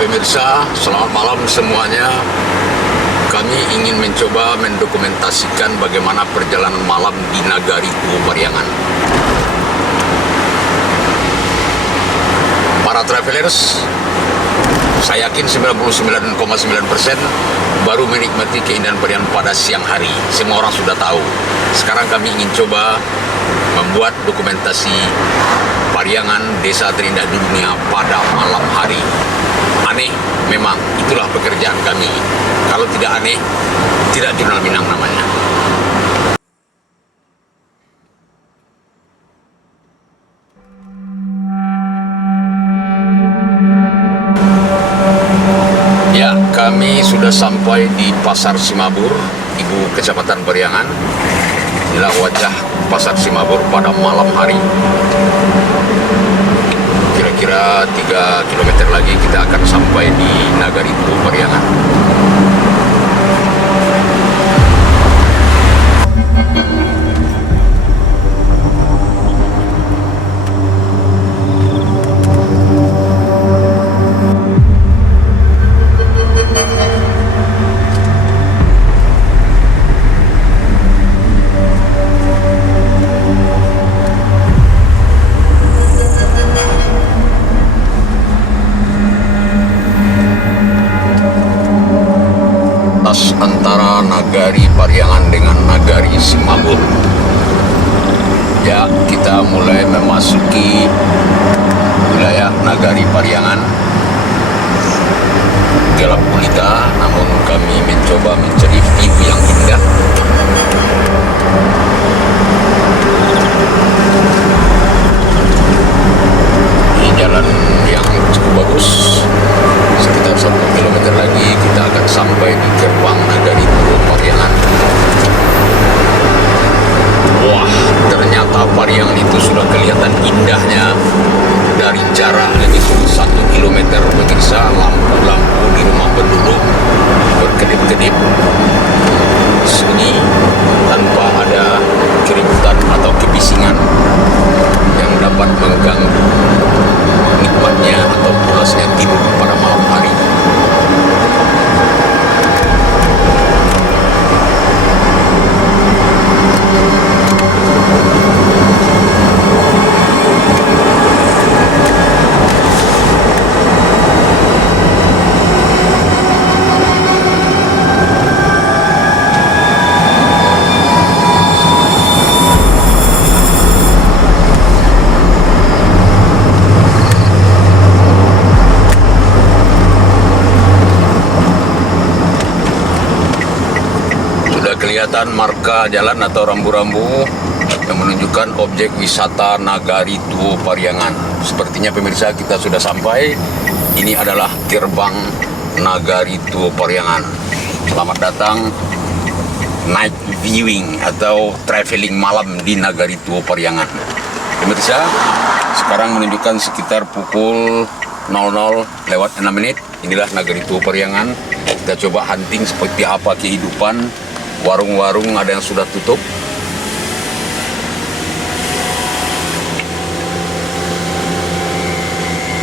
pemirsa, selamat malam semuanya. Kami ingin mencoba mendokumentasikan bagaimana perjalanan malam di Nagari Tuo Pariangan. Para travelers, saya yakin 99,9% baru menikmati keindahan Pariangan pada siang hari. Semua orang sudah tahu. Sekarang kami ingin coba membuat dokumentasi Pariangan, desa terindah di dunia pada malam hari. Aneh, memang itulah pekerjaan kami. Kalau tidak aneh, tidak Jurnal Minang namanya. Ya, kami sudah sampai di Pasar Simabur, Ibu Kecamatan Pariangan. Inilah wajah Pasar Simabur pada malam hari. Kira-kira 3 km lagi kita akan sampai di Nagari Tuo Pariangan. Antara Nagari Pariangan dengan Nagari Simabur. Ya, kita mulai memasuki wilayah Nagari Pariangan. Gelap gulita, namun kami mencoba mencari view yang indah. Ini jalan yang cukup bagus. Sekitar 1 km lagi kita akan sampai di gerbang Nagari Tuo Pariangan. Wah, ternyata Pariangan itu sudah kelihatan indahnya dari jarak lebih 1 km. Pemirsa, lampu-lampu di rumah penduduk berkedip-kedip, sunyi tanpa ada keributan atau kebisingan yang dapat mengganggu nikmatnya atau pulasnya tidur pada malam hari. Kelihatan marka jalan atau rambu-rambu yang menunjukkan objek wisata Nagari Tuo Pariangan. Sepertinya pemirsa kita sudah sampai. Ini adalah gerbang Nagari Tuo Pariangan. Selamat datang night viewing atau traveling malam di Nagari Tuo Pariangan. Pemirsa, sekarang menunjukkan sekitar pukul 00:06. Inilah Nagari Tuo Pariangan. Kita coba hunting seperti apa kehidupan. Warung-warung ada yang sudah tutup.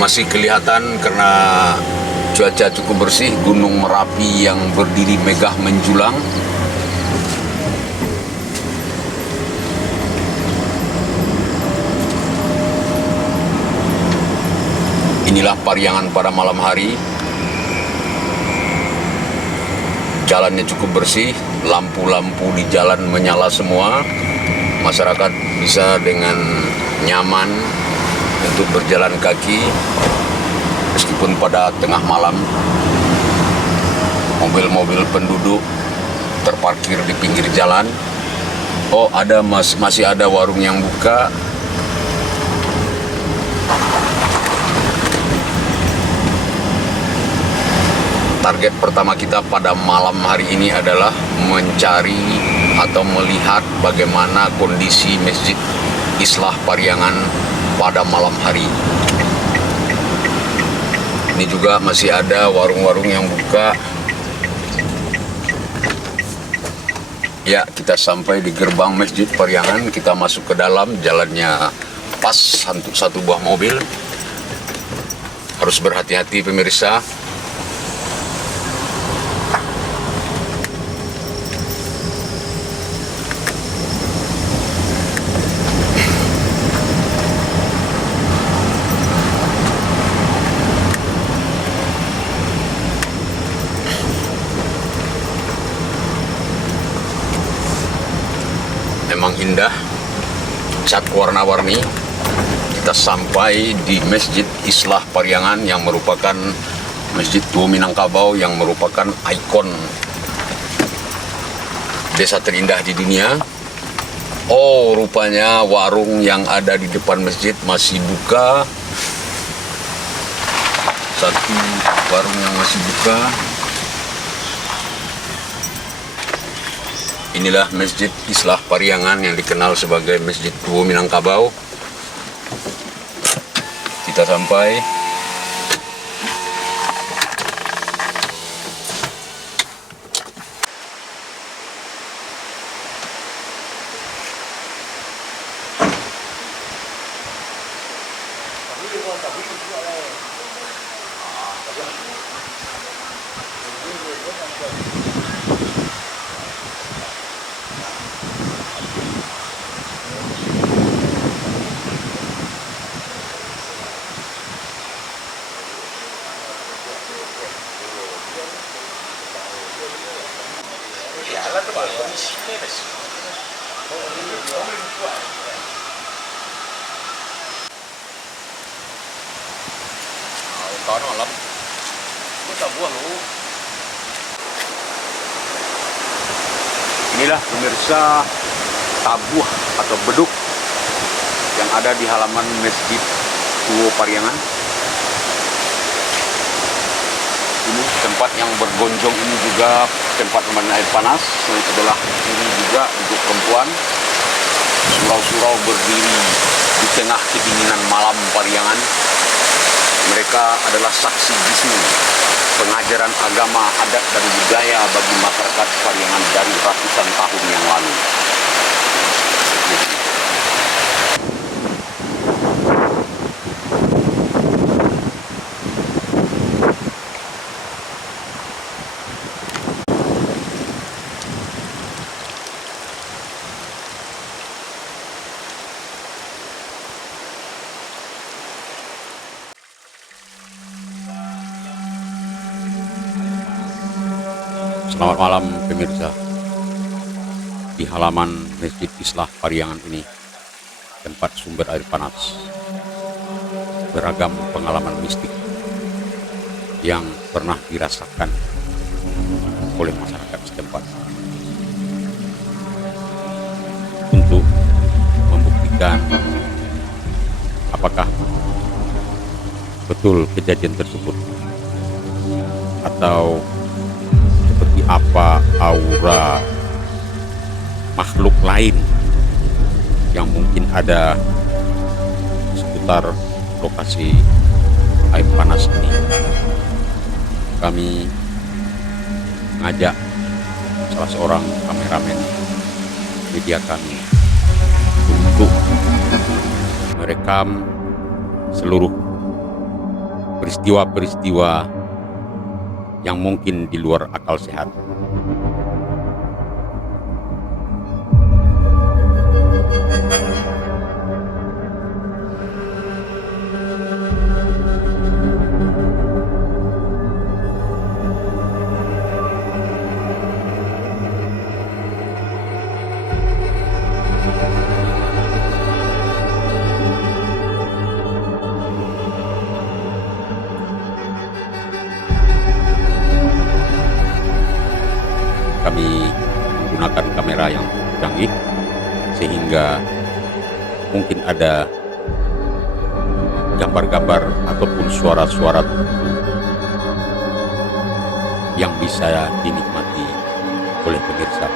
Masih kelihatan karena cuaca cukup bersih, Gunung Merapi yang berdiri megah menjulang. Inilah Pariangan pada malam hari. Jalannya cukup bersih, lampu-lampu di jalan menyala semua. Masyarakat bisa dengan nyaman untuk berjalan kaki meskipun pada tengah malam. Mobil-mobil penduduk terparkir di pinggir jalan. Oh, masih ada warung yang buka. Target pertama kita pada malam hari ini adalah mencari atau melihat bagaimana kondisi Masjid Islah Pariangan pada malam hari. Ini juga masih ada warung-warung yang buka. Ya, kita sampai di gerbang Masjid Pariangan. Kita masuk ke dalam, jalannya pas untuk 1 buah mobil. Harus berhati-hati pemirsa. cat warna-warni, kita sampai di Masjid Islah Pariangan yang merupakan Masjid tua Minangkabau, yang merupakan ikon desa terindah di dunia. Oh, rupanya warung yang ada di depan masjid masih buka. Satu warung yang masih buka. Inilah Masjid Islah Pariangan yang dikenal sebagai Masjid tua Minangkabau. Kita sampai. Kawan malam, gue tak buah lu. Inilah pemirsa tabuh atau beduk yang ada di halaman Masjid tua Pariangan. Ini tempat yang bergonjong ini juga tempat pemandian air panas. Yang sebelah ini juga untuk perempuan. Surau-surau berdiri di tengah kedinginan malam Pariangan. Mereka adalah saksi bisu pengajaran agama, adat, dan budaya bagi masyarakat Pariangan dari ratusan tahun yang lalu. Selamat malam pemirsa. Di halaman Masjid Islah Pariangan ini, tempat sumber air panas, beragam pengalaman mistik yang pernah dirasakan oleh masyarakat setempat. Untuk membuktikan apakah betul kejadian tersebut atau seperti apa aura makhluk lain yang mungkin ada di seputar lokasi air panas ini, kami mengajak salah seorang kameramen media kami untuk merekam seluruh peristiwa-peristiwa yang mungkin di luar akal sehat. Kami menggunakan kamera yang canggih sehingga mungkin ada gambar-gambar ataupun suara-suara yang bisa dinikmati oleh pemirsa.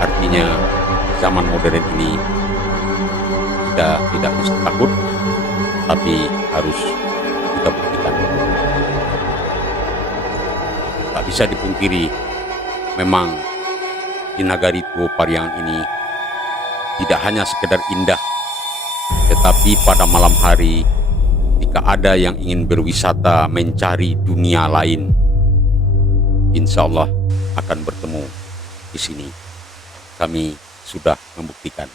Artinya zaman modern ini kita tidak mesti takut, tapi harus kita buktikan. Tak bisa dipungkiri, memang di Nagari Tua Pariangan ini tidak hanya sekedar indah, tetapi pada malam hari jika ada yang ingin berwisata mencari dunia lain, insya Allah akan bertemu di sini. Kami sudah membuktikan.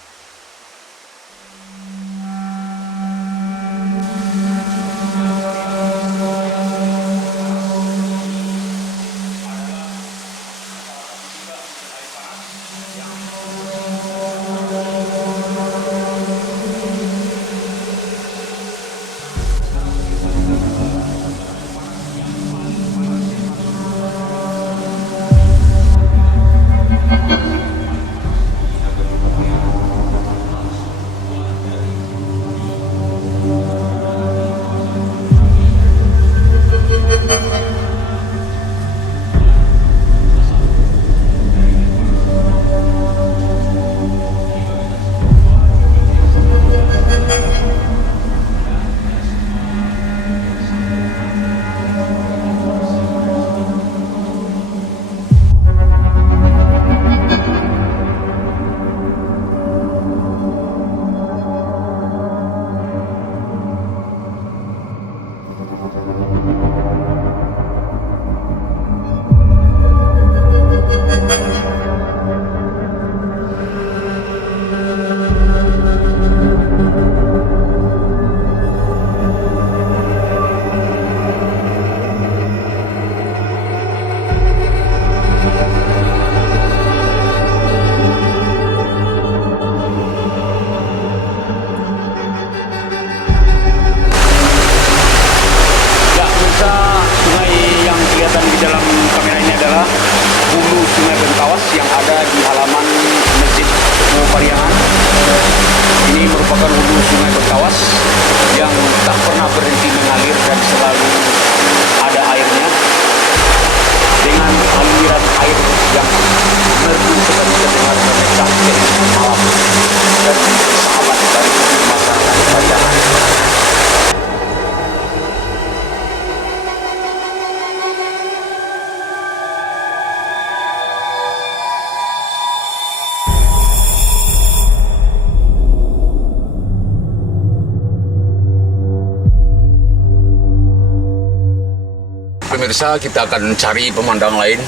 pemirsa, kita akan cari pemandang lain,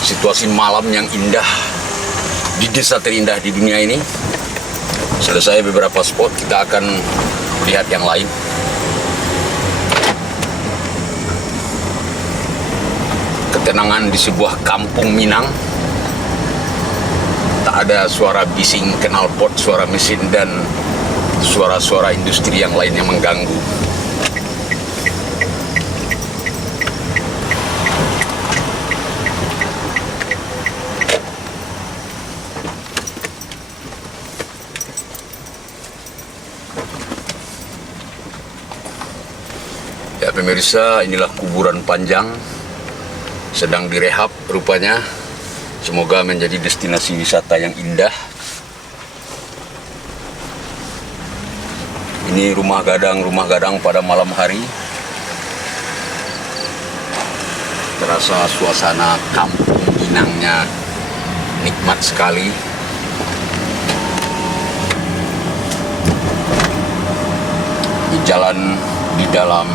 situasi malam yang indah di desa terindah di dunia ini. Selesai beberapa spot, kita akan lihat yang lain. Ketenangan di sebuah kampung Minang. Tak ada suara bising knalpot, suara mesin, dan suara-suara industri yang lain yang mengganggu. Ya pemirsa, inilah kuburan panjang, sedang direhab rupanya. Semoga menjadi destinasi wisata yang indah. Ini rumah gadang pada malam hari. Terasa suasana kampung Minangnya nikmat sekali. Di jalan di dalam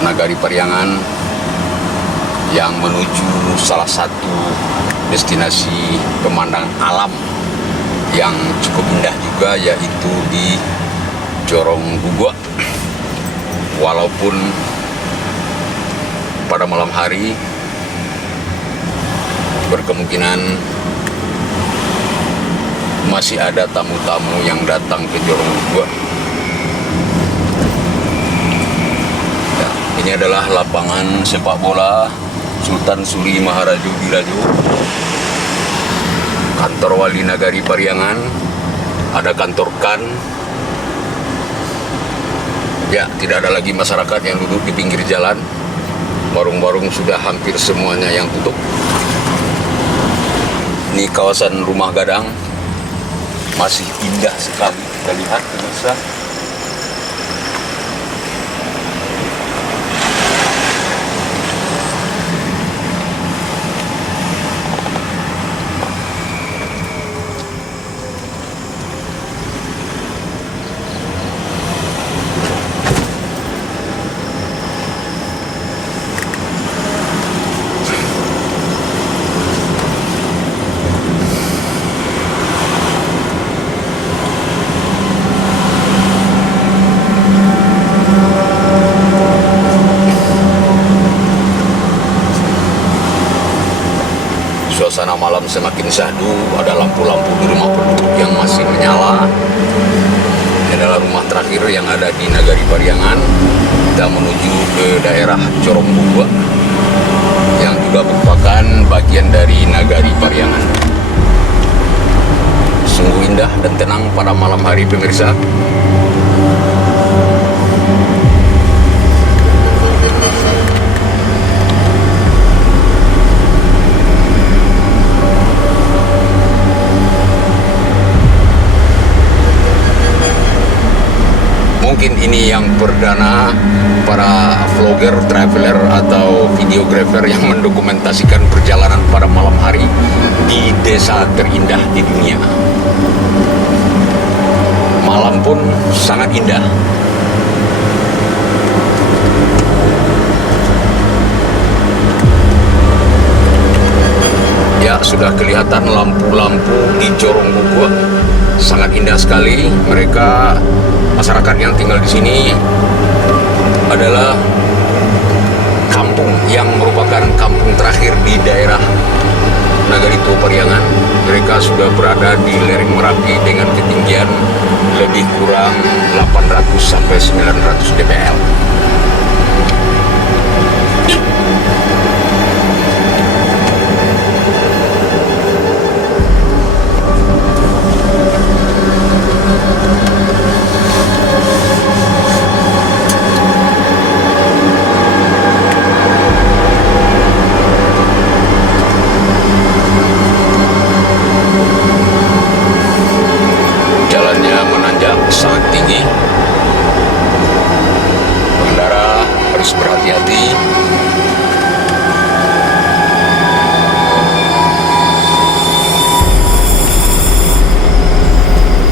Nagari Pariangan yang menuju salah satu destinasi pemandangan alam yang cukup indah juga, yaitu di Jorong Gugua. Walaupun pada malam hari berkemungkinan masih ada tamu-tamu yang datang ke Jorong Gugua. Ini adalah lapangan sepak bola Sultan Suri Maharaja Birajo, kantor Wali Nagari Pariangan, ada kantor KAN. Ya, tidak ada lagi masyarakat yang duduk di pinggir jalan. Warung-warung sudah hampir semuanya yang tutup. Ini kawasan Rumah Gadang, masih indah sekali kita lihat pemirsa. Suasana malam semakin syahdu, ada lampu-lampu di rumah penduduk yang masih menyala. Ini adalah rumah terakhir yang ada di Nagari Pariangan. Kita menuju ke daerah Jorong Gugua yang juga merupakan bagian dari Nagari Pariangan. Sungguh indah dan tenang pada malam hari pemirsa. Mungkin ini yang perdana para vlogger, traveler, atau videographer yang mendokumentasikan perjalanan pada malam hari di desa terindah di dunia. Malam pun sangat indah. Ya, sudah kelihatan lampu-lampu di Jorong Gugua. Sangat indah sekali. Mereka, masyarakat yang tinggal di sini adalah kampung yang merupakan kampung terakhir di daerah Nagari Tua Pariangan. Mereka sudah berada di lereng Merapi dengan ketinggian lebih kurang 800 sampai 900 dpl. Sangat tinggi. Pengendara harus berhati-hati.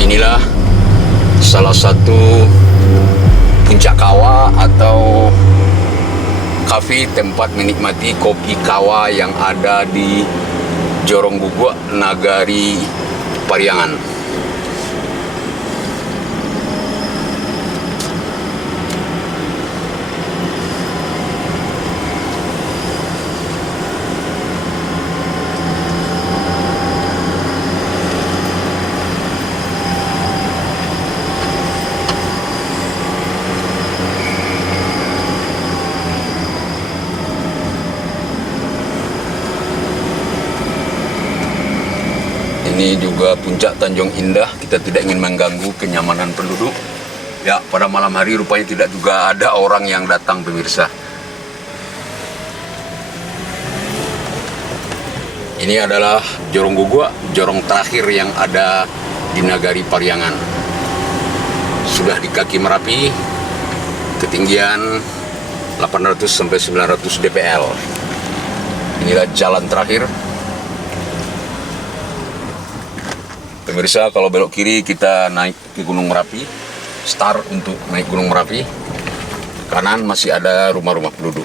Inilah salah satu puncak kawah atau kafe tempat menikmati kopi kawa yang ada di Jorong Gugua, Nagari Pariangan. Ini juga puncak Tanjung Indah. Kita tidak ingin mengganggu kenyamanan penduduk. Ya, pada malam hari rupanya tidak juga ada orang yang datang, pemirsa. Ini adalah Jorong Gugua, jorong terakhir yang ada di Nagari Pariangan. Sudah di kaki Merapi, ketinggian 800 sampai 900 dpl. Inilah jalan terakhir. Pemirsa, kalau belok kiri kita naik ke Gunung Merapi, start untuk naik Gunung Merapi. Kanan masih ada rumah-rumah penduduk.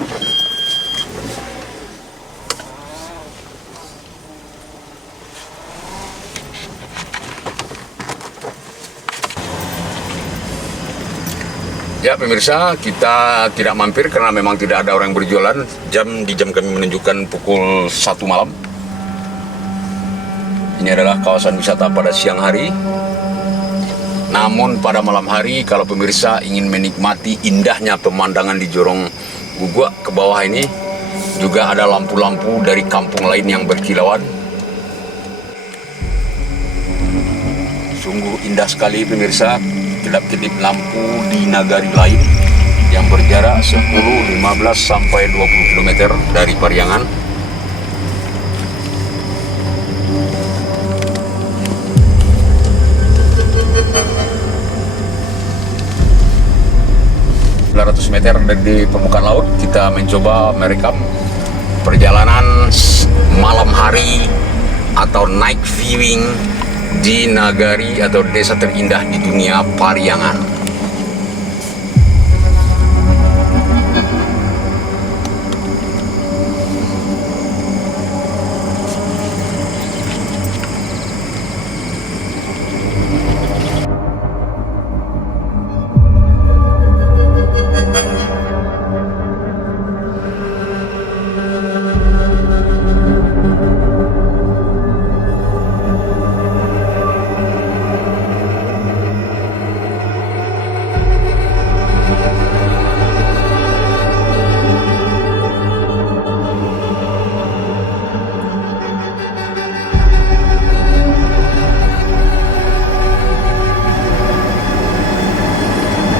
Ya pemirsa, kita tidak mampir karena memang tidak ada orang yang berjualan. Di jam kami menunjukkan pukul 1 malam. Ini adalah kawasan wisata pada siang hari. Namun pada malam hari, kalau pemirsa ingin menikmati indahnya pemandangan di Jorong Gugua ke bawah ini, juga ada lampu-lampu dari kampung lain yang berkilauan. Sungguh indah sekali pemirsa, kedap-kedip lampu di nagari lain yang berjarak 10, 15 sampai 20 km dari Pariangan. Meter dari permukaan laut, kita mencoba merekam perjalanan malam hari atau night viewing di nagari atau desa terindah di dunia, Pariangan.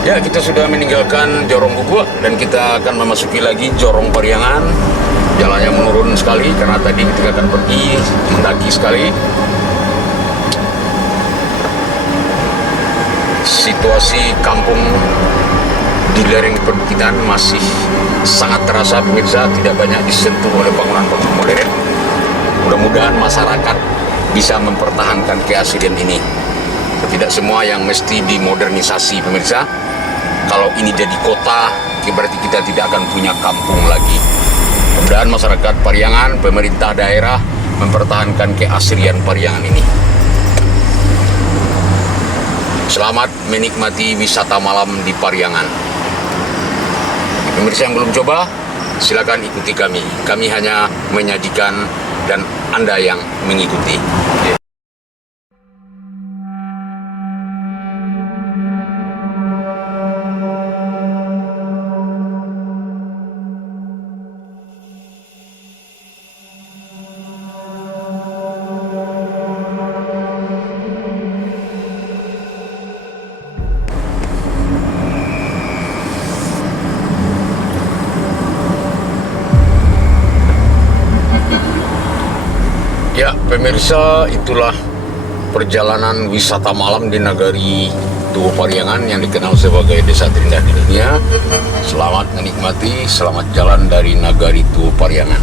Ya, kita sudah meninggalkan Jorong Gugua dan kita akan memasuki lagi Jorong Pariangan. Jalannya menurun sekali karena tadi kita akan pergi mendaki sekali. Situasi kampung di lereng perbukitan masih sangat terasa pemirsa, tidak banyak disentuh oleh bangunan-bangunan modern. Mudah-mudahan masyarakat bisa mempertahankan keaslian ini. Tidak semua yang mesti dimodernisasi pemirsa. Kalau ini jadi kota, berarti kita tidak akan punya kampung lagi. Mudah-mudahan masyarakat Pariangan, pemerintah daerah mempertahankan keaslian Pariangan ini. Selamat menikmati wisata malam di Pariangan. Pemirsa yang belum coba, silakan ikuti kami. Kami hanya menyajikan dan Anda yang mengikuti. Ya pemirsa, itulah perjalanan wisata malam di Nagari Tuo Pariangan yang dikenal sebagai desa terindah di dunia. Selamat menikmati, selamat jalan dari Nagari Tuo Pariangan.